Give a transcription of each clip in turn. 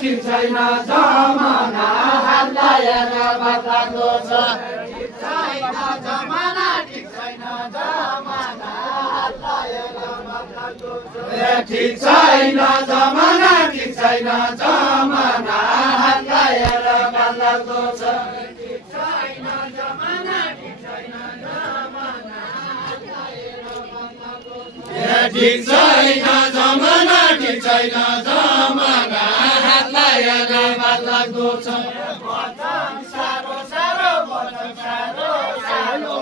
ठिक छैन जमाना हातलाई हेर बदलाउँदो छ ठिक छैन जमाना ठिक छैन जमाना हातलाई हेर बदलाउँदो छ ठिक छैन जमाना ठिक छैन जमाना हातलाई हेर बदलाउँदो छ ठिक छैन जमाना ठिक छैन जमाना हातलाई हेर बदलाउँदो छ ठिक छैन जमाना ठिक छैन जमाना हातलाई हेर बदलाउँदो छ वचन सारो सारो वचन सारो सारो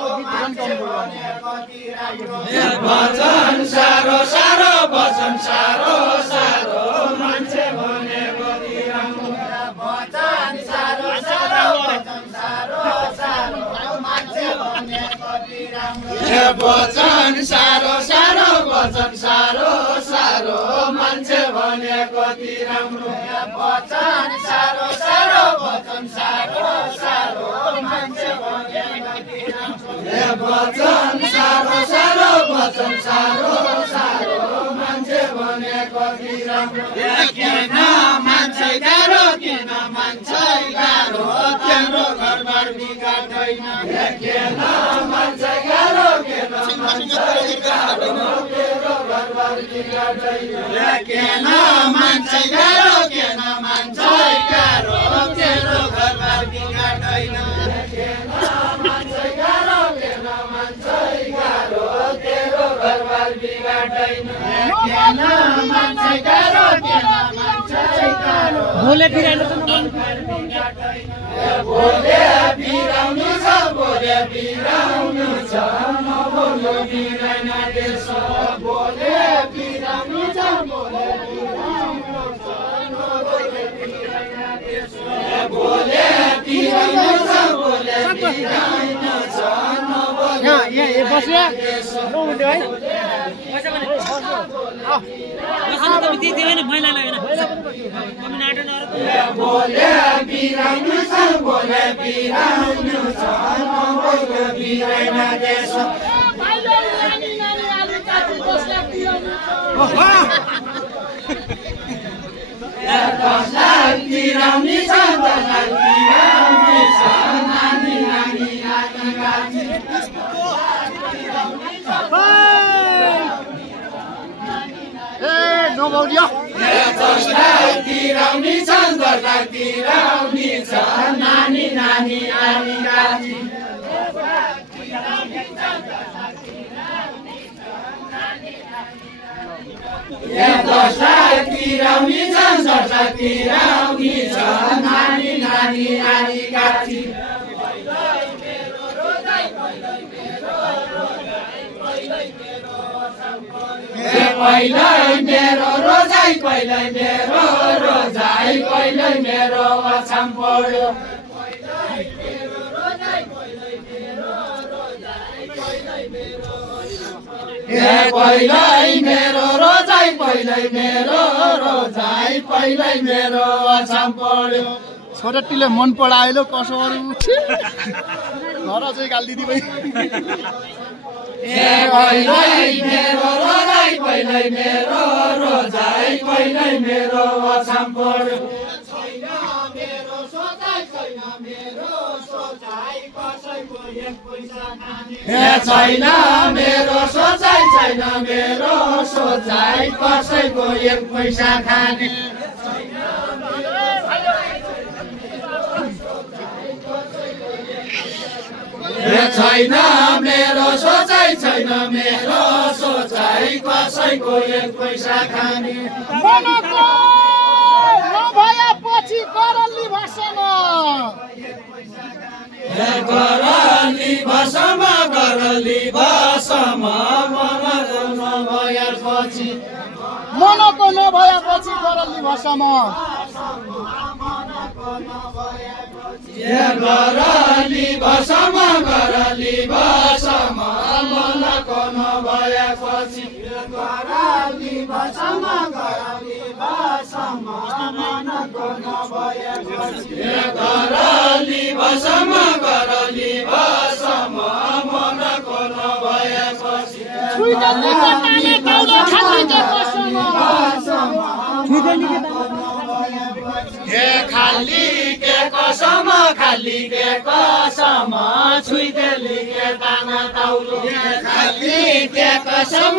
वचन सारो सारो वचन सारो सारो मान्छे भनेको राम्रो वचन सारो सारो वचन सारो सारो मान्छे भनेको राम्रो वचन सारो सारो वचन सारो सारो मान्छे भनेको राम्रो वचन सारो सारो वचन सारो सारो मान्छे भनेको वचन सारो सारो वचन सारो सारो मान्छे भनेको राम्रो किन मान्छे गाह्रो किन मान्छे गाह्रो तेरो घरबार बिगाड्दैन किन मान्छे गाह्रो किन मान्छे गाह्रो तेरो घरबार बिगाड्दैन किन मान्छे गाह्रो किन मान्छे गाह्रो तेरो घरबार बिगाड्दैन किन मान्छे गाह्रो किन मान्छे गाह्रो तेरो घरबार बिगाड्दैन किन मान्छे गाह्रो किन मान्छे गाह्रो भोले बिराउनु छ भोले बिराउनु छ भोले बिराउनु छ नबोल्नु बिराइन देश भोले बिराउनु छ भोले बिराउनु छ नबोल्नु बिराइन देश भोले बिराउनु छ भोले बिराउनु छ नबोल्नु यहाँ बस्या नो हुँदै है भोले बिराउनु छ भोले बिराउनु छ नबोल्नु बिराइन देश बिराउनु छ बिराउनु छ नानी नानी नानी गाजी तिराउनी छ तिराउनी छ नानी नानी नानी गाजी तिराउनी छ तिराउनी छ नानी नानी नानी गाजी पहिलै मेरो रोजाइ पहिलै मेरो रोजाइ पहिलै मेरो अछाम पढ्यो पहिलै मेरो रोजाइ पहिलै मेरो रोजाइ पहिलै मेरो अछाम पढ्यो छोराटीले मन परायो कसो अरू घर चाहिँ गालिदिदी भाइ पहिलै मेरो रोजाइ पहिलै मेरो रोजाइ पहिलै मेरो अछाम पढ्यो छैन मेरो सोचाइ छैन मेरो सोचाइ कसैको एक पैसा खाने छैन मेरो सोचाइ छैन मेरो सोचाइ कसैको एक पैसा खाने छैन मेरो सोचाइ छैन मेरो सोचाइ कसैको एक पैसा खाने पछि गरली भाषामा मनको नभएपछि गरली भाषामा गरली भाषामा मनको नभएपछि गरली भाषामा मनको नभएपछि गरली भाषामा मनको नभएपछि खाली के कसम छुइदेली के तामा ताउलो खाली के कसम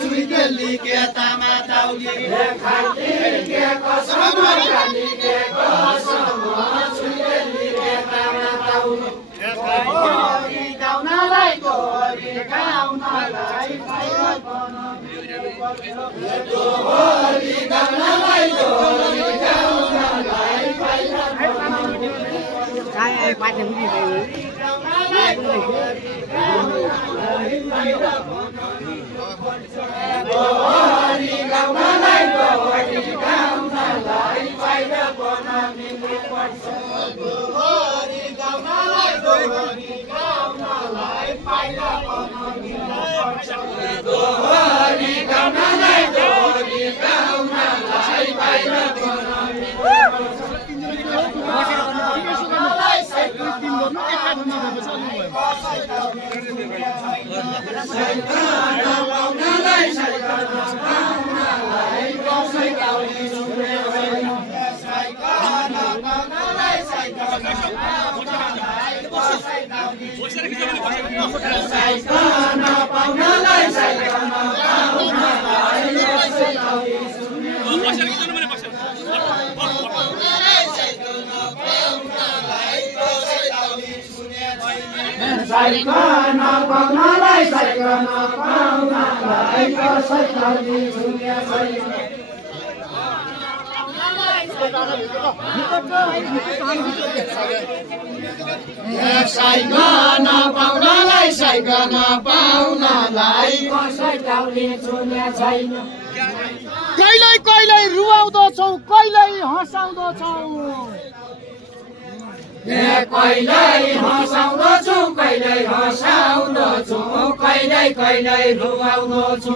छुइदेली के तामा ताउली खाली के कसम छुइदेली के तामा ताउलो गोरी गाउनलाई कहिल्यै रुवाउँदछौ कहिल्यै हँसाउँदछौ कहिल्यै हँसाउँदछु कहिल्यै रुवाउँदछु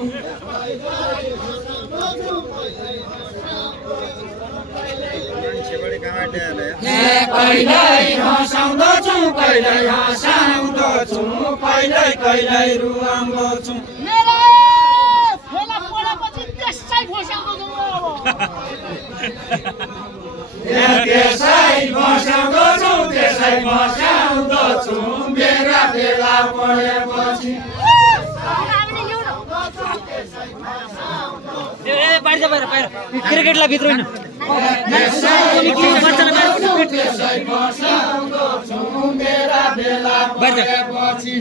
कहिल्यै हँसाउँदछु कहिल्यै रुवाउँदछु मेरो फेला परेपछि त्यसै फसाउँदछु त्यसै फसाउँदछु मेरा फेला परेपछि बाहिर क्रिकेटलाई भित्र होइन मेरा बेला परेपछि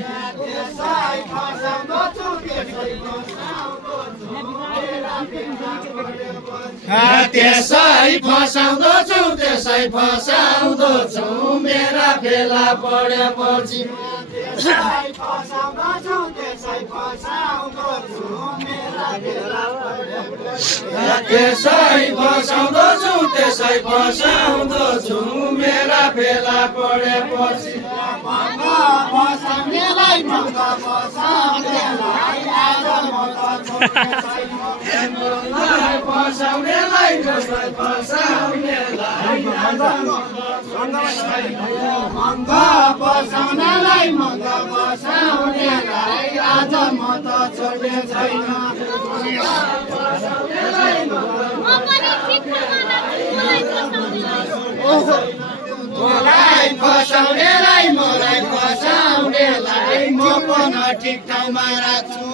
त्यसै फसाउँदछु मेरा फेला परेपछि त्यसै फसाउँदछु मेरा फेला परेपछि आज म त छोड्ने छैन मलाई फसाउनेलाई म पनि ठिक ठाउँमा राख्छु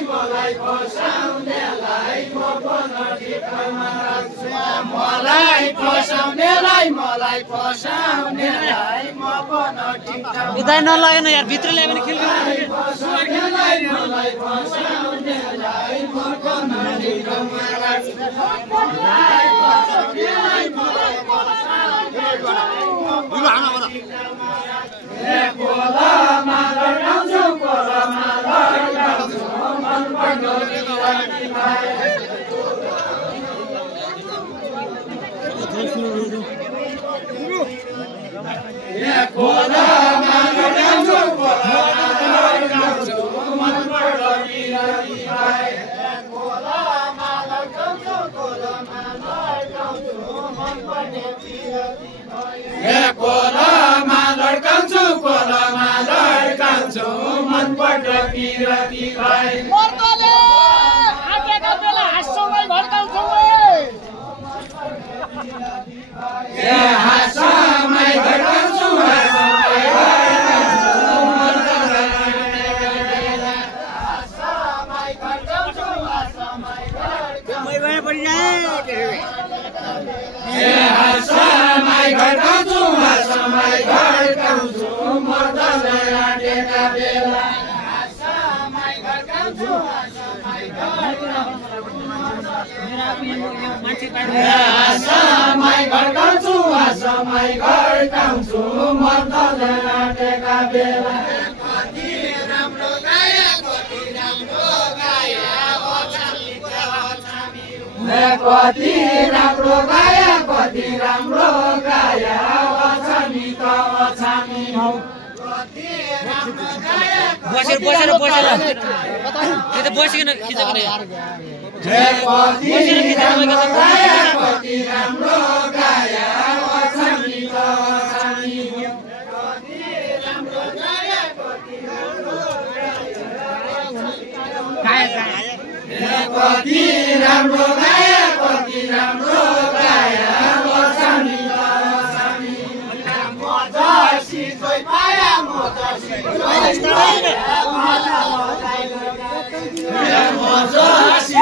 मलाई फसाउनेलाई म पनि ठिक ठाउँमा राख्छु मलाई फसाउनेलाई म पनि ठिक ठाउँमा बिदाय नलागेन यार भित्र ल्यायो भने खेल्नु मर्दले आटेको बेला हाँस्छौ नै भड्का हाँसमै घटाउँछु हाँसमै घटाउँछु हाँसमै घटाउँछु मर्दलाई आँटेका बेला हाँसमै घटाउँछु हाँसमै घटाउँछु हाँसमै घटाउँछु मर्दलाई आँटेका बेला कति राम्रो गाया कति राम्रो गाया कति राम्रो गाया कति राम्रो गाया अछामी त अछामी हौ बसेर त्यो त बसिकन खिचेको नि यार कति राम्रो गाया अछामी त अछामी हौ कति राम्रो गाया कति राम्रो कति राम्रो गाया कति राम्रो गाया अछामी त अछामी मजसी जोइ पाया मजसी मजसी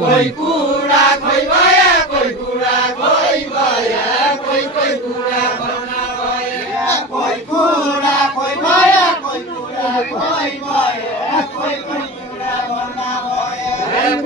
कोही कुरा खोइ भया कोही कुरा खोइ भया कोही कुरा भन्न भया कोही कुरा खोइ भया कोही कुरा खोइ भया कोही कुरा भन्न भया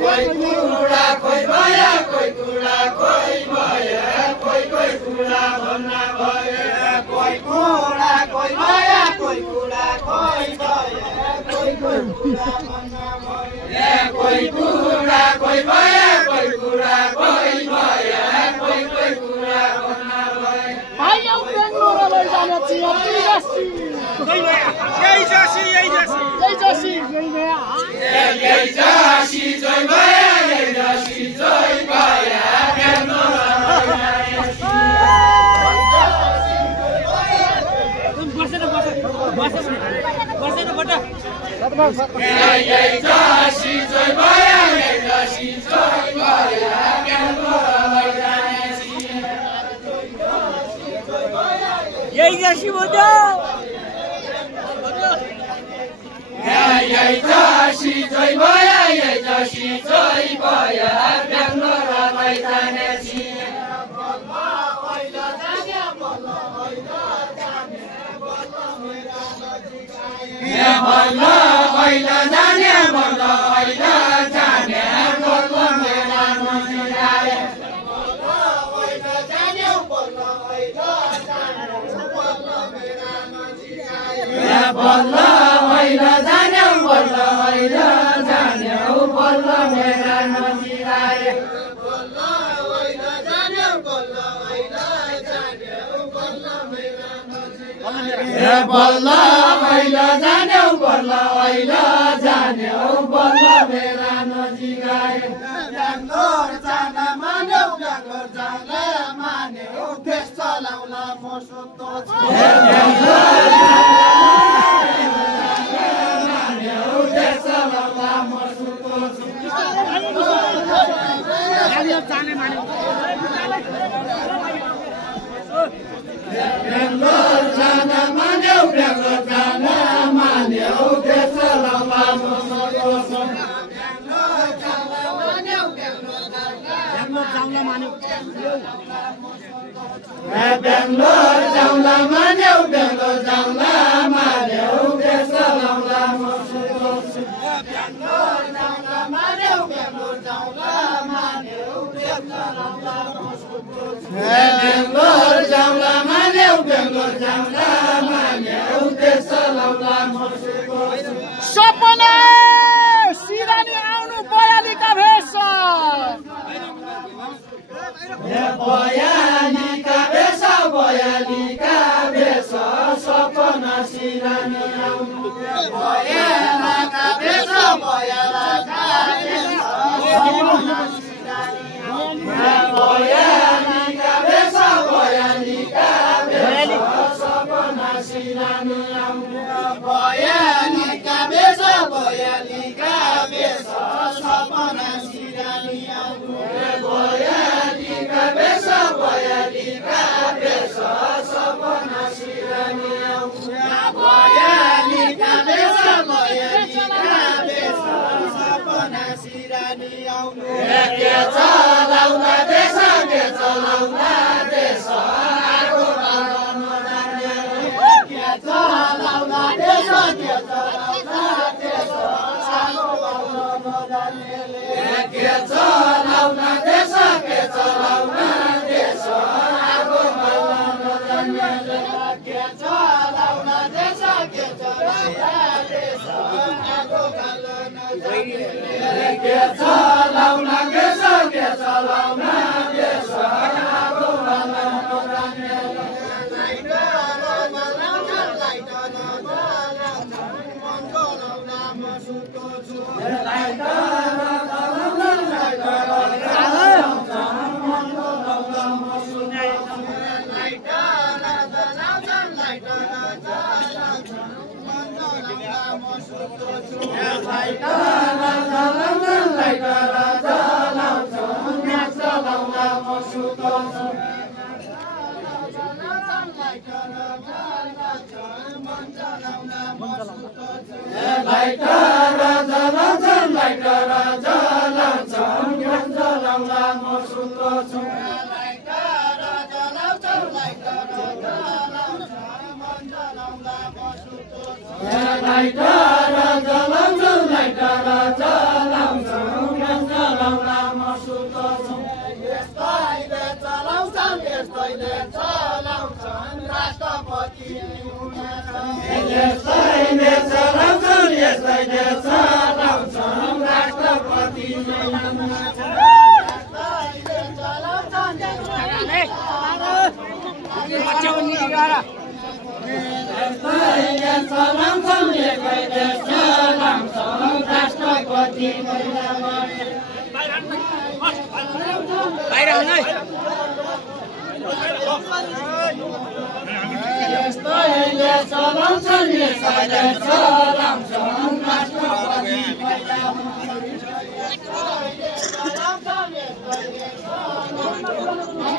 कोही कुरा खोइ भया कोही कुरा खोइ भया कोही कुरा भन्न भया कोही कुरा खोइ भया कोही कुरा खोइ भया कोही कुरा भन्न भया कोही कुरा खोइ भया कोही कुरा खोइ भया कोही कुरा भन्न भया भाइयो बेंगलोर लैजाने छिया जसी जय भैया जय जसी जय जसी जय जसी जय भैया जय जसी जय भैया जय जसी जय भैया बेंगलोर जय जसी जय भैया जय जसी जय भैया बेंगलोर लैजाने छिया जय जसी बोलो जय जसी जय भैया जय जसी जय भैया बेंगलोर लैजाने छिया बल्ल बैल जाने बल्ल बैल जाने बल्ल मेरा नजिराए बल्ल जाने बल्ल बैल जाने बल्ल मेरा नजिराए बल्ल बैल जाने बल्ल बैल जाने बल्ल मेरा नजिराए बल्ल बैल जाने बल्ल बैल जाने बल्ल मेरा नजिराए बल्ल बैल जाने बल्ल बैल जाने बल्ल मेरा नजिराए बेंगलोर जान मान्यौ बेंगलोर जान मान्यौ देश चलाउला म सुत्तो छु देश चलाउला म सुत्तो छु बेंगलोर जान मान्यौ बेंगलोर जान मान्यौ देश चलाउला म सुत्तो छु बेंगलोर जान मान्यौ बेंगलोर जाउला मान्यौ बेंगलोर जाउला मान्यौ बेंगलोर जाउला मान्यौ देश चलाउला म सुत्तो छु बेंगलोर जाउला मान्यौ बेंगलोर जाउला मान्यौ देश चलाउला म सुत्तो छु बेंगलोर जाउला मान्यौ बेंगलोर जाउला मान्यौ देश चलाउला भयालीका बेस सपना सिरानी आउनु भयालाका बेस भयालाका बेस सपना सिरानी आउनु भयालीका बेस सपना सिरानी आउनु भयालीका बेस सपना सिरानी आउनु भयालीका बेस सपना सिरानी आउनु के चलाउला देश आगो बाल्न नजान्ने के चलाउला देश आगो बाल्न नजान्नेले के चलाउला देश आगो बाल्न नजान्नेले के चलाउला देश आगो बाल्न नजान्नेले के चलाउला देश आगो बाल्न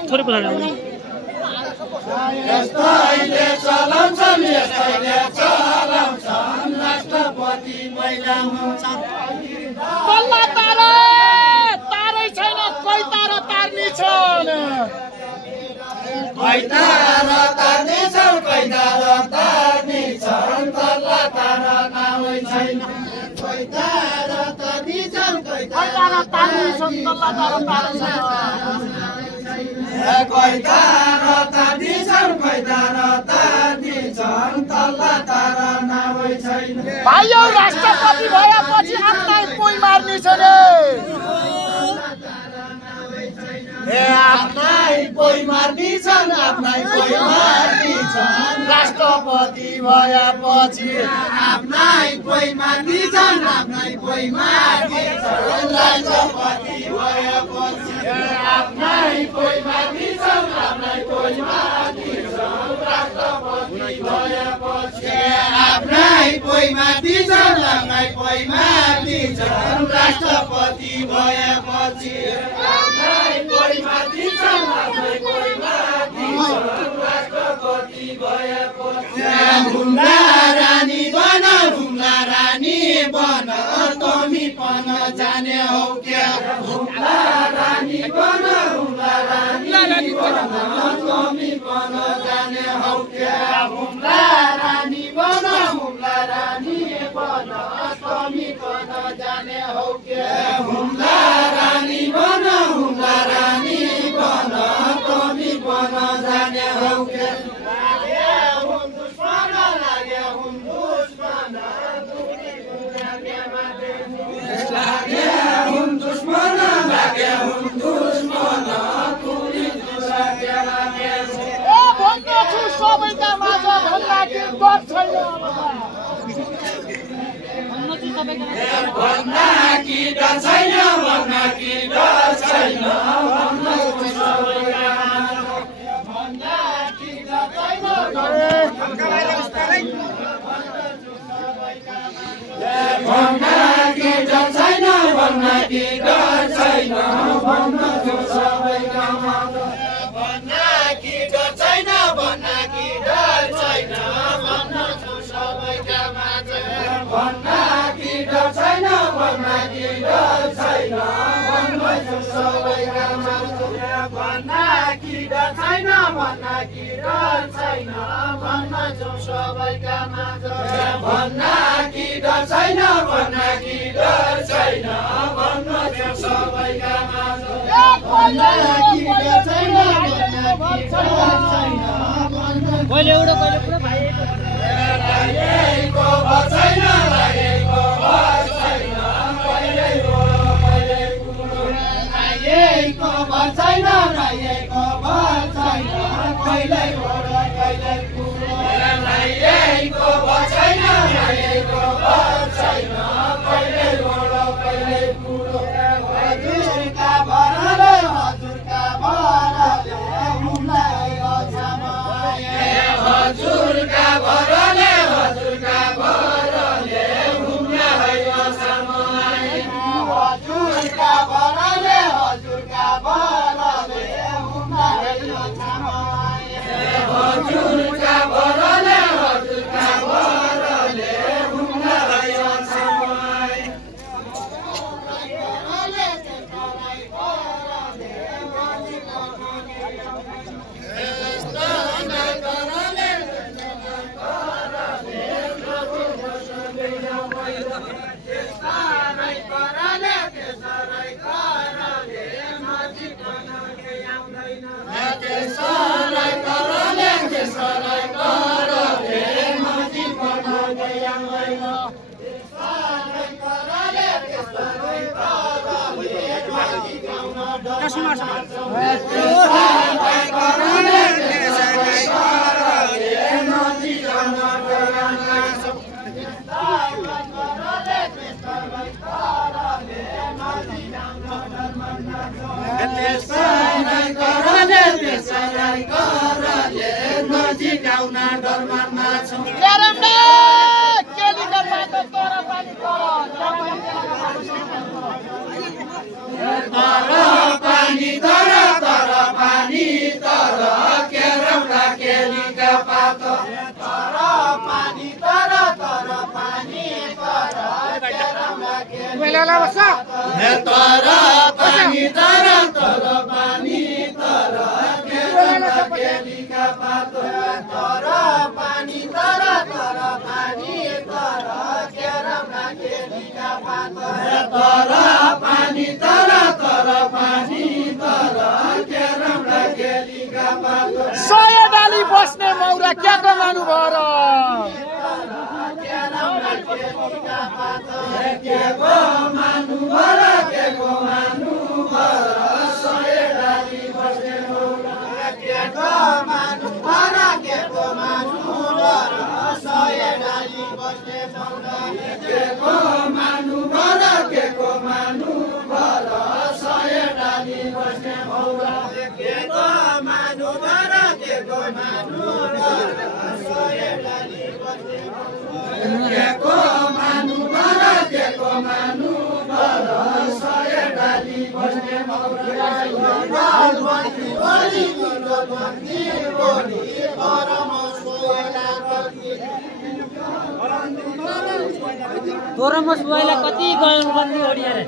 थोरै पछाडि आउनु राष्ट्रपति महिला बल्ल तारै छैन कोही तारा तार्ने छन् कोही तारा तार्ने छन् तल्ला तारा नामै छैन कोही तारा तार्ने छन् कोही तारा तार्ने छन् तल्ला तारा तार्ने कोही तारा तार्ने छन् तल्ला तारा नामै छैन भाइयो राष्ट्रपति भएपछि आफ्नै कोही मार्ने छ रे आफ्नै कोही मार्ने छन् राष्ट्रपति भएपछि आफ्नै कोही मार्ने छन् राष्ट्रपति भएपछि आफ्नै कोही मार्ने छन् राष्ट्रपति भएपछि आफ्नै कोही मार्ने छन् राष्ट्रपति भएपछि हुम्ला रानी बन तमी पन जाने हौ क्या हुम्ला रानी बन तमी पन जाने हौ क्या हुम्ला रानी बन तमी पन जाने हौ क्या हुम्ला रानी बन तमी पन जाने हौ क्या दुश्मन सबैका माझ भन्दा के डर छैन भन्दा कि डर छैन भन्दा कि डर छैन भन्दा कि डर छैन भन्दा कि डर छैन भन्दा कि डर छैन भन्दा सबैका भन्दा कि डर छैन भन्दा कि डर छैन भन्दा सबैका भन्दा कि डर छैन भन्दा कि डर छैन भन्दा सबैका भन्दा कि डर छैन भन्दा कि डर छैन भन्दा सबैका भन्दा कि डर छैन भन्दा कि डर छैन भन्दा सबैका भन्दा कि डर छैन भन्दा कि डर छैन कहिले एउटा कहिले पुरा भाइ लागेको भर छैन लागेको भर छैन कहिले हो कहिले लागेको भर छैन लागेको भर छैन कहिले हो कहिले लागेको भर छैन लागेको भर छैन कहिले हो कहिले हजुरका भरले हुमलाई अछामाए हजुरका भरले हुमलाई अछामाए हजुरका भरले हुमलाई अछामाए हजुरका भरले हुमलाई अछामाए सय डाली बस्ने मौरा क्या कमानु भएर तोरमस बुवाईलाई कति गलबन्दी ओडिया रे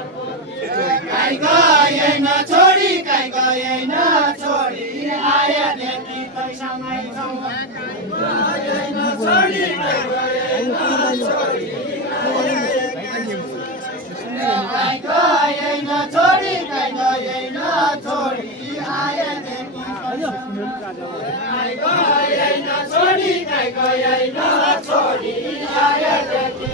काई गए न छोडी काई गए न छोडी आया देखि तैसँगै छौ काई गए न छोडी कहीँ गएन छोडी कहीँ गएन छोडी कहीँ गएन छोडी आएदेखि कहीँ गएन छोडी कहीँ गएन छोडी आएदेखि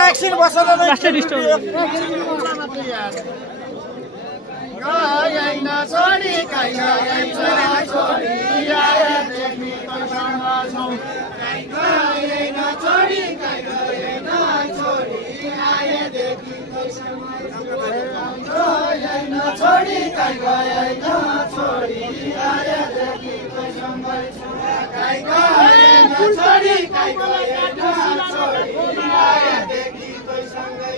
एकछिन बसेर गएन छोडी कहीँ गएन छोडी आएदेखि कैसँग छौँ कहीँ गएन छोडी कहीँ गएन छोडी आएदेखि कैसँग गएन छोडी कहीँ गएन छोडी आएदेखि कैसँग कहीँ गएन छोडी कहीँ गएन छोडी आएदेखि कैसँगै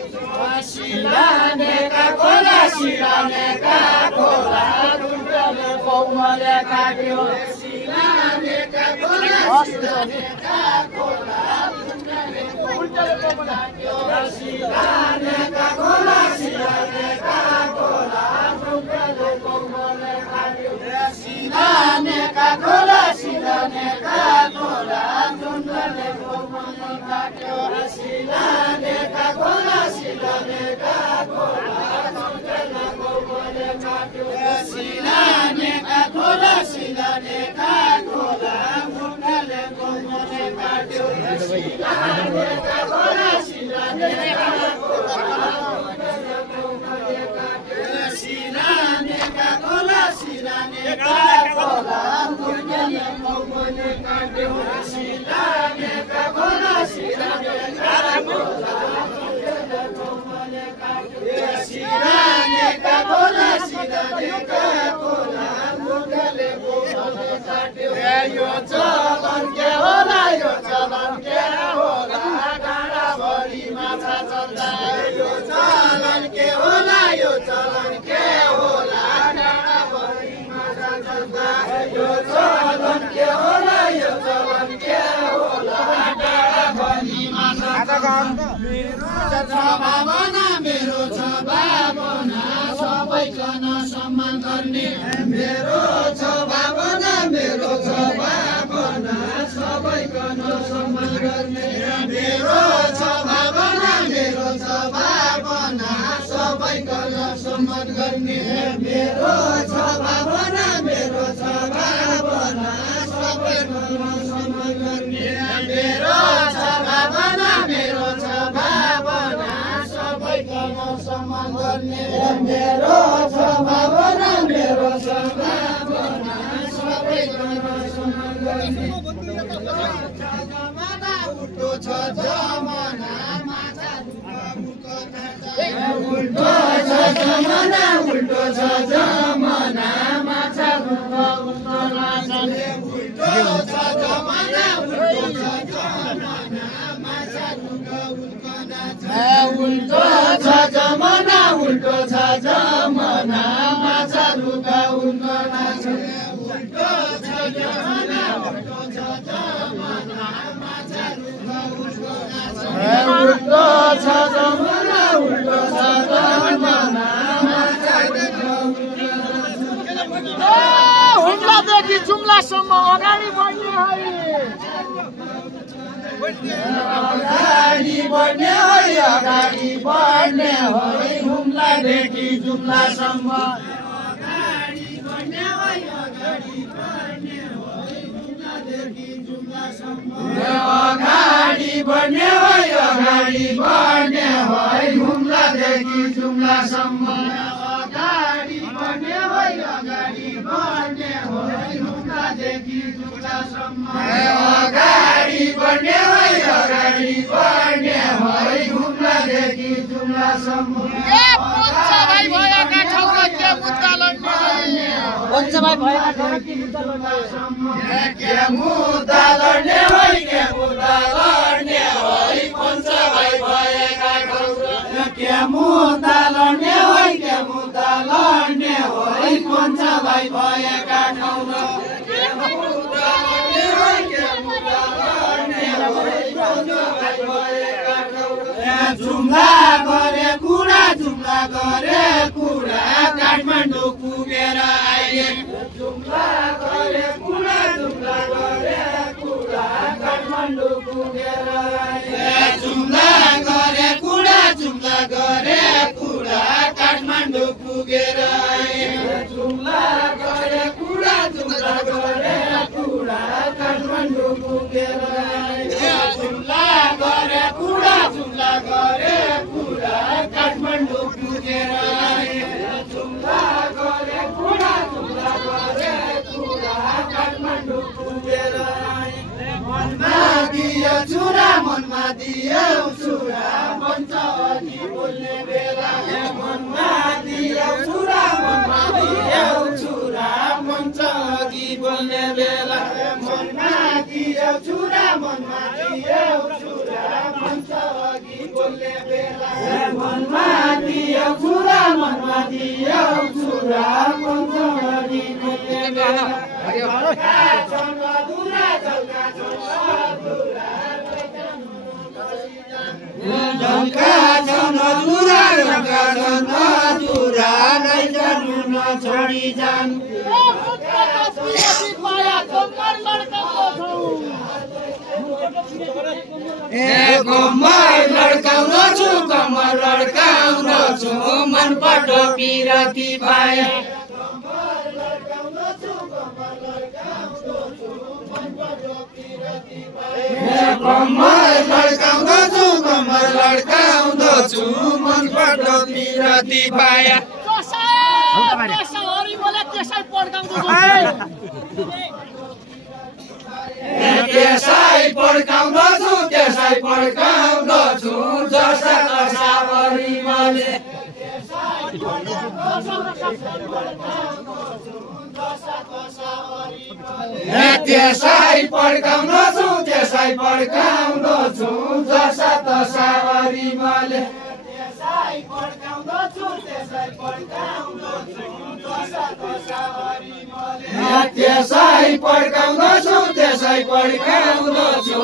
सिलानेका खोला सिलानेका खोला टुटले पौमले काट्यो सिलानेका खोला सिलानेका खोला टुटले पौमले काट्यो सिलानेका खोला सिलानेका खोला टुटले पौमले काट्यो सिलानेका खोला सिलानेका खोला टुटले पौमले काट्यो सिलानेका खोला सिलानेका खोला टुटले पौमले काट्यो सिलानेका खोला सिलानेका खोला टुटले पौमले काट्यो सिलानेका खोला सिलानेका खोला टुटले पौमले काट्यो सिलानेका खोला सिलानेका खोला टुटले पौमले काट्यो सिलानेका खोला सिलानेका खोला टुटले पौमले काट्यो सिलानेका खोला सिलानेका खोला टुटले पौमले काट्यो यो चलन के होला यो चलन के होला डाँडाभरि माछा चल्दा यो चलन के होला यो चलन के होला डाँडाभरि माछा चल्दा यो चलन के होला यो चलन के होला डाँडाभरि माछा चल्दा मेरो छ भावना सबैकन सम्मान गर्ने मेरो छ भावना मेरो छ भावना सबैकन सम्मान गर्ने मेरो छ भावना मेरो छ भावना सबैकन सम्मान गर्ने मेरो छ भावना मेरो छ भावना सबैकन सम्मान गर्ने मेरो छ भावना मेरो छ भावना सबैकन सम्मान गर्ने मेरो छ भावना मेरो छ भावना सबैकन सम्मान गर्ने जमाना उल्टो छ जमाना माछा उल्टो छ जमाना उल्टो छ जमाना माछा उल्टो नाचले उल्टो छ जमाना उल्टो छ जमाना माछा उल्टो नाचले उल्टो छ जमाना उल्टो छ जमाना माछा उल्टो नाचले उल्टो छ जमाना उल्टो छ जमाना माछा उल्टो नाचले उल्टो छ जमाना उल्टो छ जमाना माछा हुम्लादेखि जुम्लासम्म अगाडि बढ्ने अगाडि बढ्ने है अगाडि बढ्ने है हुम्लादेखि जुम्लासम्म अगाडि बढ्ने है अगाडि बढ्ने है हुम्लादेखि जुम्लासम्म अगाडि बढ्ने है अगाडि बढ्ने है हुम्लादेखि जुम्लासम्म अगाडि बढ्ने है अगाडि बढ्ने है हुम्लादेखि जुम्लासम्म अगाडि बढ्ने है अगाडि बढ्ने है हुम्लादेखि जुम्लासम्म भाइ भएका ठाउँमा के मुद्दा लड्ने पञ्चभाइ भएका ठाउँमा के मुद्दा लड्ने के मुद्दा लड्ने है के मुद्दा लड्ने है पञ्चभाइ भएका ठाउँमा के मुद्दा लड्ने है के मुद्दा लड्ने है पञ्चभाइ भएका ठाउँमा के मुद्दा लड्ने है के मुद्दा लड्ने है पञ्चभाइ भएका ठाउँमा जुम्ला गरे कुरा काठमाडौँ पुगेर आइए जुम्ला गरे कुरा जुम्ला गरे कुडा जुम्ला गरे कुडा काठमाडौँ पुगेर जुम्ला गरे कुडा जुम्ला गरे कुडा काठमाडौँ पुगेर जुम्ला गरे कुडा जुम्ला गरे कुडा काठमाडौँ पुगेर जुम्ला गरे कुडा जुम्ला गरे कुडा काठमाडौँ पुगेर मनमा दियो छुरा मनमा दियो छुरा भन्छ अघि बोल्ने बेला मनमा दियो छुरा मनमा दियो छुरा भन्छ अघि बोल्ने बेला मनमा दियो छुरा मनमा दियो छुरा भन्छ अघि बोल्ने बेला मनमा दियो छुरा मनमा दियो छुरा भन्छ अघि बोल्ने बेला ढल्का छन् अधुरा ढल्का छन् अधुरा नै जानु नछोडी जानु कम्मर लड्काउँदछु कम्मर लड्काउँदछु मनबाट पिरती पाए कम्मर लड्काउँदछु कम्मर लड्काउँदछु मनबाट पिरती पाया त्यसै पड्काउँदछु त्यसै पड्काउँदछु जसा तसा परिमले त्यसै पड्काउँदछु त्यसै पड्काउँदछु जसा तसा परिमले त्यसै पड्काउँदछु त्यसै पड्काउँदछु जसा तसा परिमले त्यसै पड्काउँदछु त्यसै पड्काउँदछु